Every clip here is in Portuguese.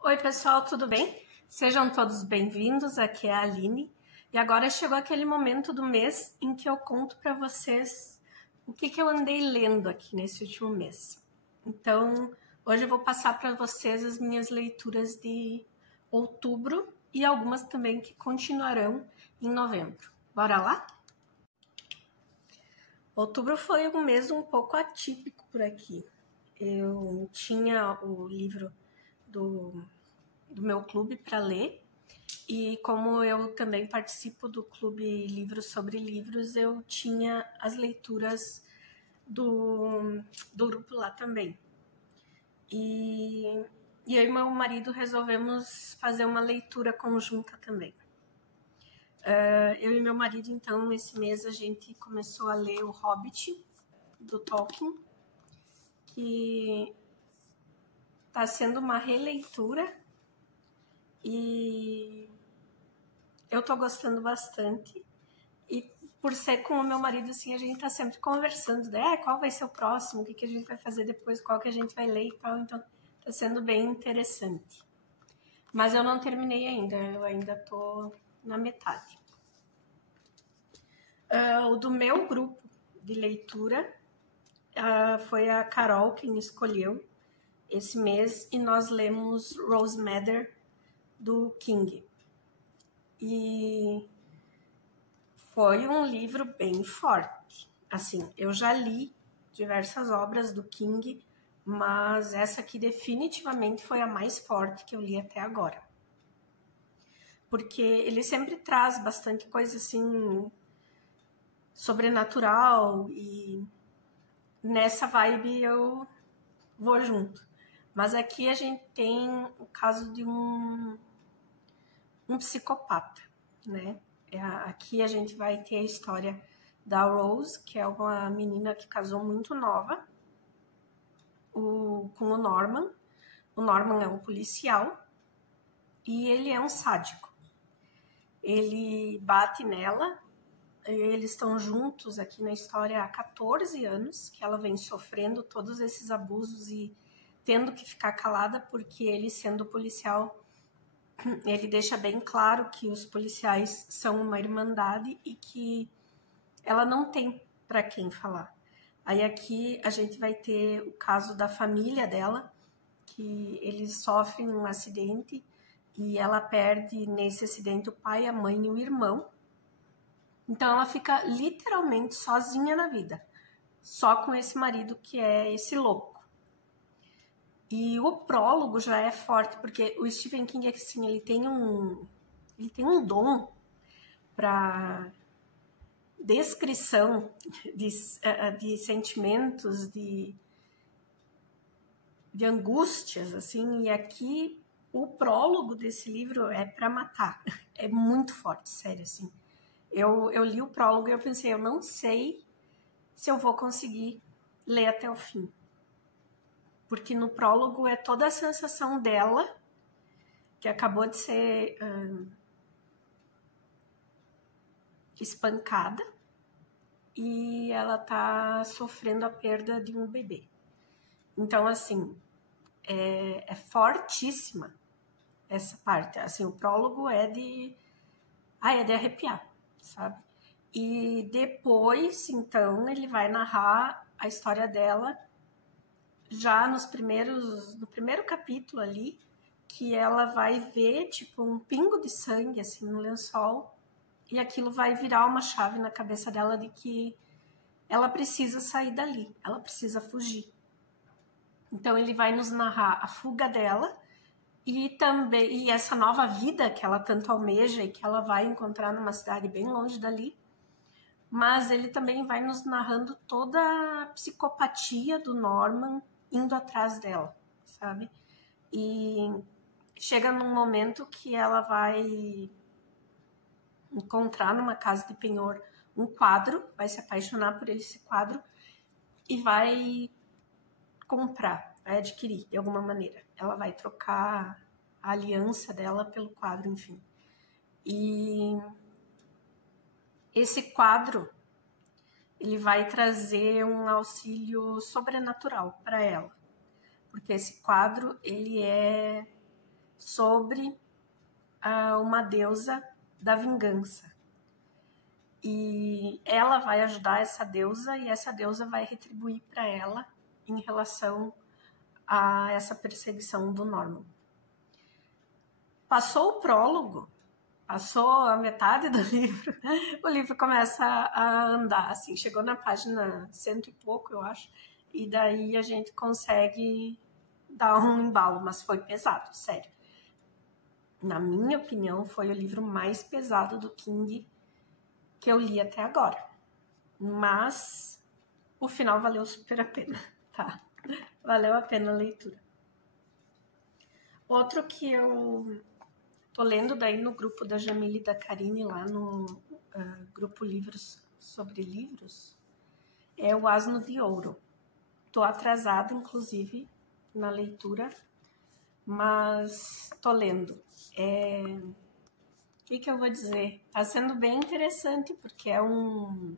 Oi, pessoal, tudo bem? Sejam todos bem-vindos, aqui é a Aline. E agora chegou aquele momento do mês em que eu conto para vocês o que eu andei lendo aqui nesse último mês. Então, hoje eu vou passar para vocês as minhas leituras de outubro e algumas também que continuarão em novembro. Bora lá? Outubro foi um mês um pouco atípico por aqui. Eu tinha o livro do meu clube para ler, e como eu também participo do clube Livros sobre Livros, eu tinha as leituras do grupo lá também. E eu e meu marido resolvemos fazer uma leitura conjunta também. Eu e meu marido, então, esse mês a gente começou a ler O Hobbit, do Tolkien, que está sendo uma releitura e eu tô gostando bastante. E por ser com o meu marido, assim, a gente tá sempre conversando, né? Qual vai ser o próximo, o que a gente vai fazer depois, qual que a gente vai ler e tal. Então, tá sendo bem interessante. Mas eu não terminei ainda, eu ainda tô na metade. O do meu grupo de leitura foi a Carol quem escolheu esse mês, e nós lemos Rose Madder, do King. E foi um livro bem forte. Assim, eu já li diversas obras do King, mas essa aqui definitivamente foi a mais forte que eu li até agora. Porque ele sempre traz bastante coisa assim sobrenatural, e nessa vibe eu vou junto. Mas aqui a gente tem o caso de um psicopata, né? Aqui a gente vai ter a história da Rose, que é uma menina que casou muito nova com o Norman. O Norman é um policial e ele é um sádico. Ele bate nela, eles estão juntos aqui na história há 14 anos, que ela vem sofrendo todos esses abusos e tendo que ficar calada, porque ele, sendo policial, ele deixa bem claro que os policiais são uma irmandade e que ela não tem para quem falar. Aí aqui a gente vai ter o caso da família dela, que eles sofrem um acidente e ela perde nesse acidente o pai, a mãe e o irmão. Então ela fica literalmente sozinha na vida, só com esse marido que é esse louco. E o prólogo já é forte, porque o Stephen King, assim, ele tem um dom para descrição de sentimentos, de angústias, assim, e aqui o prólogo desse livro é para matar. É muito forte, sério, assim. Eu li o prólogo e eu pensei, eu não sei se eu vou conseguir ler até o fim. Porque no prólogo é toda a sensação dela, que acabou de ser espancada, e ela tá sofrendo a perda de um bebê. Então, assim, é fortíssima essa parte. Assim, o prólogo é de arrepiar, sabe? E depois, então, ele vai narrar a história dela já no primeiro capítulo ali, que ela vai ver, tipo, um pingo de sangue, assim, no lençol, e aquilo vai virar uma chave na cabeça dela de que ela precisa sair dali, ela precisa fugir. Então ele vai nos narrar a fuga dela e essa nova vida que ela tanto almeja e que ela vai encontrar numa cidade bem longe dali. Mas ele também vai nos narrando toda a psicopatia do Norman indo atrás dela, sabe? E chega num momento que ela vai encontrar numa casa de penhor um quadro, vai se apaixonar por esse quadro e vai comprar, vai adquirir de alguma maneira. Ela vai trocar a aliança dela pelo quadro, enfim. E esse quadro, ele vai trazer um auxílio sobrenatural para ela, porque esse quadro, ele é sobre uma deusa da vingança. E ela vai ajudar essa deusa e essa deusa vai retribuir para ela em relação a essa perseguição do Norman. Passou o prólogo, passou a metade do livro, o livro começa a andar, assim, chegou na página 100 e pouco, eu acho, e daí a gente consegue dar um embalo, mas foi pesado, sério. Na minha opinião, foi o livro mais pesado do King que eu li até agora. Mas o final valeu super a pena, tá? Valeu a pena a leitura. Outro que eu tô lendo daí no grupo da Jamile e da Karine, lá no grupo Livros sobre Livros, é O Asno de Ouro. Tô atrasada, inclusive, na leitura, mas tô lendo. O que eu vou dizer? Tá sendo bem interessante, porque é um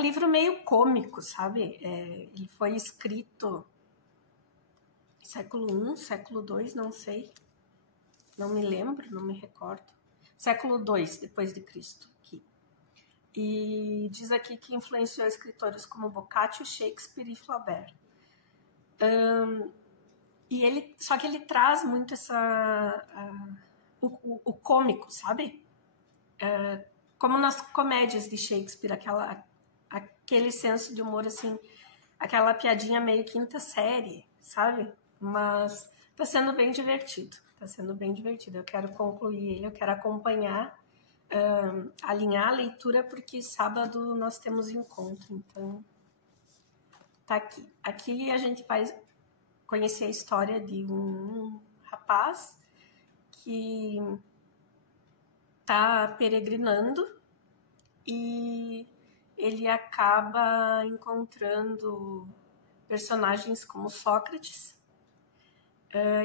livro meio cômico, sabe? Ele foi escrito século I, século II, não sei. Não me lembro, não me recordo. Século II, depois de Cristo. Aqui. E diz aqui que influenciou escritores como Boccaccio, Shakespeare e Flaubert. Só que ele traz muito o cômico, sabe? Como nas comédias de Shakespeare, aquele senso de humor, assim, aquela piadinha meio quinta série, sabe? Mas tá sendo bem divertido. Tá sendo bem divertido. Eu quero concluir ele, eu quero acompanhar, alinhar a leitura, porque sábado nós temos encontro, então tá aqui. Aqui a gente vai conhecer a história de um rapaz que tá peregrinando e ele acaba encontrando personagens como Sócrates.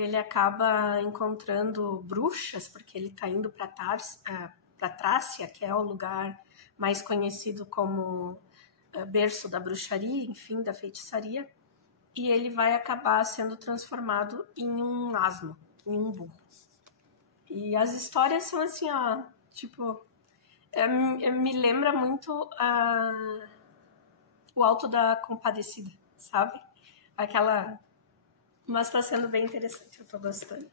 Ele acaba encontrando bruxas, porque ele está indo para Trácia, que é o lugar mais conhecido como berço da bruxaria, enfim, da feitiçaria, e ele vai acabar sendo transformado em um asno, em um burro. E as histórias são assim, ó, tipo, me lembra muito o Alto da Compadecida, sabe? Mas está sendo bem interessante, eu estou gostando.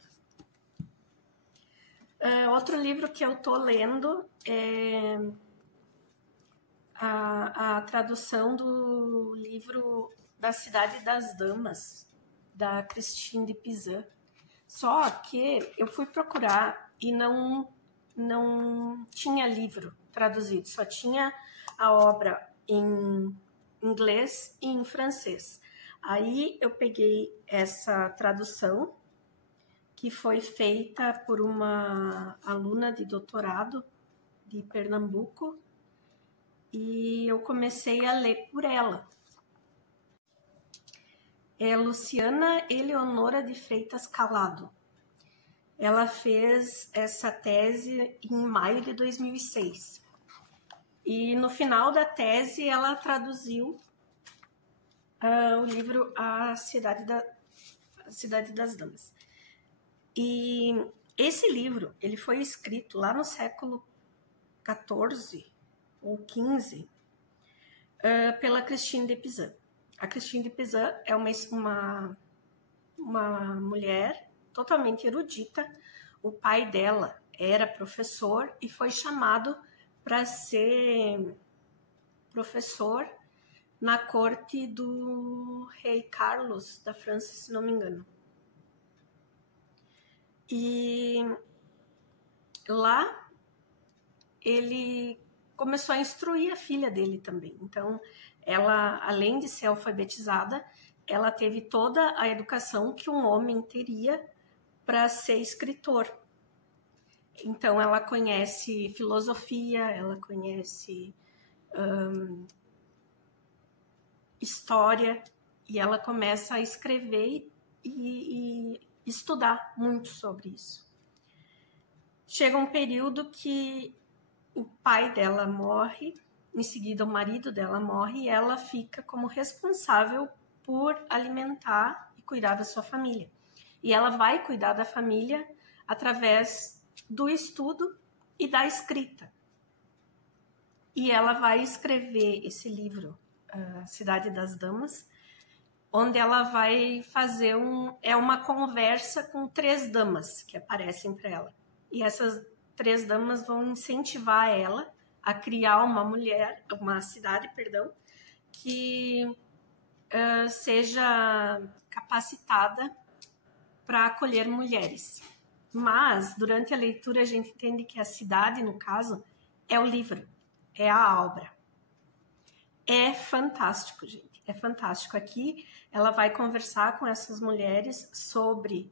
Outro livro que eu estou lendo é a tradução do livro Da Cidade das Damas, da Christine de Pizan. Só que eu fui procurar e não tinha livro traduzido, só tinha a obra em inglês e em francês. Aí eu peguei essa tradução, que foi feita por uma aluna de doutorado de Pernambuco, e eu comecei a ler por ela. É Luciana Eleonora de Freitas Calado. Ela fez essa tese em maio de 2006. E no final da tese ela traduziu o livro A Cidade das Damas. E esse livro, ele foi escrito lá no século XIV ou XV pela Christine de Pizan. A Christine de Pizan é uma mulher totalmente erudita. O pai dela era professor e foi chamado para ser professor na corte do rei Carlos da França, se não me engano. E lá ele começou a instruir a filha dele também. Então, ela, além de ser alfabetizada, ela teve toda a educação que um homem teria para ser escritor. Então, ela conhece filosofia, ela conhece história, e ela começa a escrever e estudar muito sobre isso. Chega um período que o pai dela morre, em seguida o marido dela morre, e ela fica como responsável por alimentar e cuidar da sua família. E ela vai cuidar da família através do estudo e da escrita. E ela vai escrever esse livro, Cidade das Damas, onde ela vai fazer uma conversa com 3 damas que aparecem para ela. E essas 3 damas vão incentivar ela a criar uma cidade, que seja capacitada para acolher mulheres. Mas, durante a leitura, a gente entende que a cidade, no caso, é o livro, é a obra. É fantástico, gente. É fantástico. Aqui, ela vai conversar com essas mulheres sobre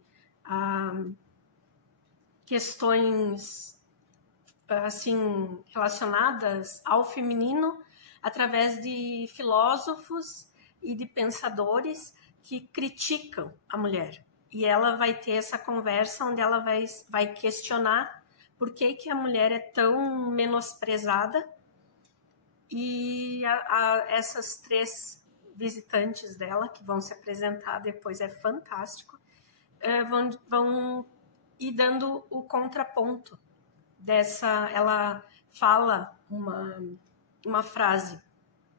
questões assim relacionadas ao feminino através de filósofos e de pensadores que criticam a mulher. E ela vai ter essa conversa onde ela vai questionar por que a mulher é tão menosprezada. E essas 3 visitantes dela, que vão se apresentar depois, é fantástico, vão ir dando o contraponto dessa. Ela fala uma frase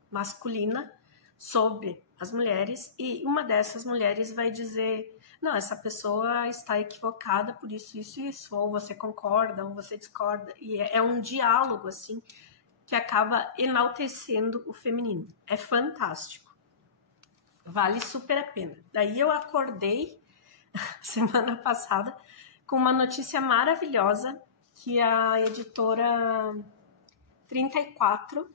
masculina sobre as mulheres, e uma dessas mulheres vai dizer: não, essa pessoa está equivocada por isso, isso e isso, ou você concorda, ou você discorda. E é um diálogo, assim, que acaba enaltecendo o feminino. É fantástico. Vale super a pena. Daí eu acordei semana passada com uma notícia maravilhosa, que a editora 34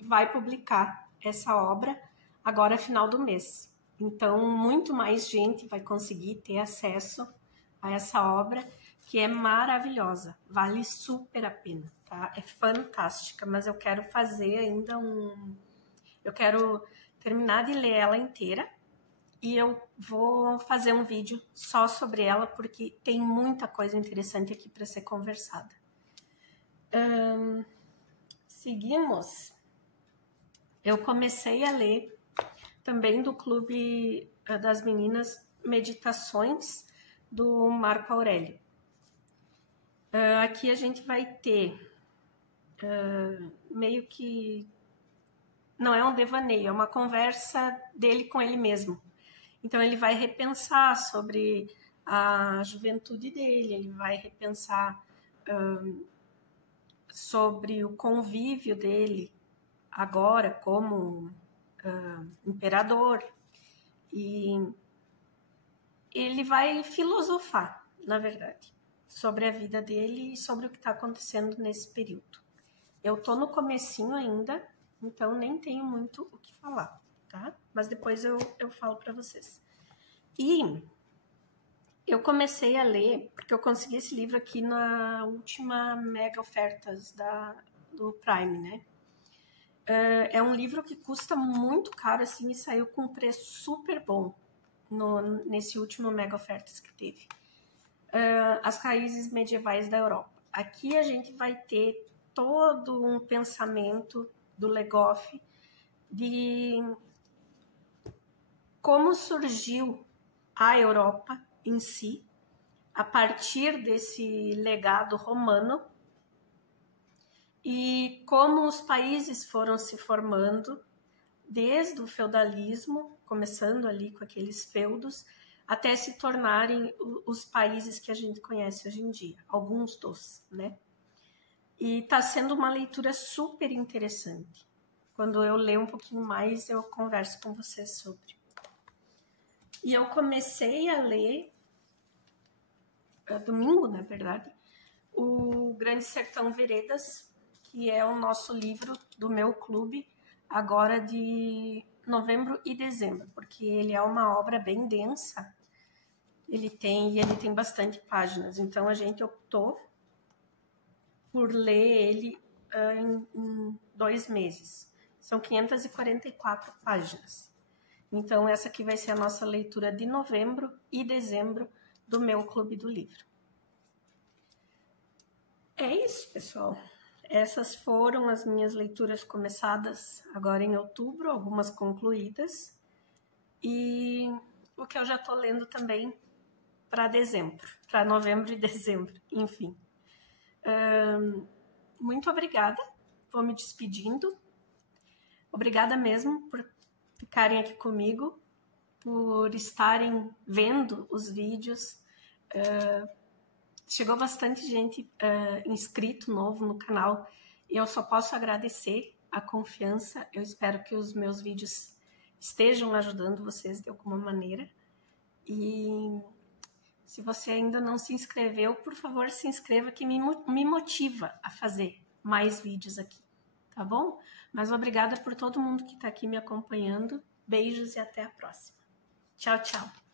vai publicar essa obra agora final do mês. Então, muito mais gente vai conseguir ter acesso a essa obra, que é maravilhosa. Vale super a pena, tá? É fantástica, mas eu quero fazer ainda eu quero terminar de ler ela inteira e eu vou fazer um vídeo só sobre ela, porque tem muita coisa interessante aqui para ser conversada. Seguimos. Eu comecei a ler também do Clube das Meninas Meditações, do Marco Aurélio. Aqui a gente vai ter meio que... não é um devaneio, é uma conversa dele com ele mesmo. Então ele vai repensar sobre a juventude dele, ele vai repensar sobre o convívio dele agora como imperador, e ele vai filosofar, na verdade, sobre a vida dele e sobre o que está acontecendo nesse período. Eu tô no comecinho ainda, então nem tenho muito o que falar, tá? Mas depois eu falo para vocês. E eu comecei a ler, porque eu consegui esse livro aqui na última mega ofertas do Prime, né? É um livro que custa muito caro, assim, e saiu com um preço super bom nesse último mega ofertas que teve. As raízes medievais da Europa. Aqui a gente vai ter todo um pensamento do Le Goff de como surgiu a Europa em si, a partir desse legado romano, e como os países foram se formando desde o feudalismo, começando ali com aqueles feudos, até se tornarem os países que a gente conhece hoje em dia, alguns dos, né? E está sendo uma leitura super interessante. Quando eu ler um pouquinho mais, eu converso com vocês sobre. E eu comecei a ler, domingo, na verdade, o Grande Sertão Veredas, que é o nosso livro do meu clube, agora de novembro e dezembro, porque ele é uma obra bem densa, ele tem bastante páginas, então a gente optou por ler ele em 2 meses. São 544 páginas. Então essa aqui vai ser a nossa leitura de novembro e dezembro do meu Clube do Livro. É isso, pessoal. Essas foram as minhas leituras começadas agora em outubro, algumas concluídas. E o que eu já estou lendo também para dezembro, para novembro e dezembro, enfim. Muito obrigada, vou me despedindo. Obrigada mesmo por ficarem aqui comigo, por estarem vendo os vídeos. Chegou bastante gente inscrito novo no canal e eu só posso agradecer a confiança. Eu espero que os meus vídeos estejam ajudando vocês de alguma maneira. E se você ainda não se inscreveu, por favor, se inscreva, que me motiva a fazer mais vídeos aqui, tá bom? Mas obrigada por todo mundo que está aqui me acompanhando. Beijos e até a próxima. Tchau, tchau.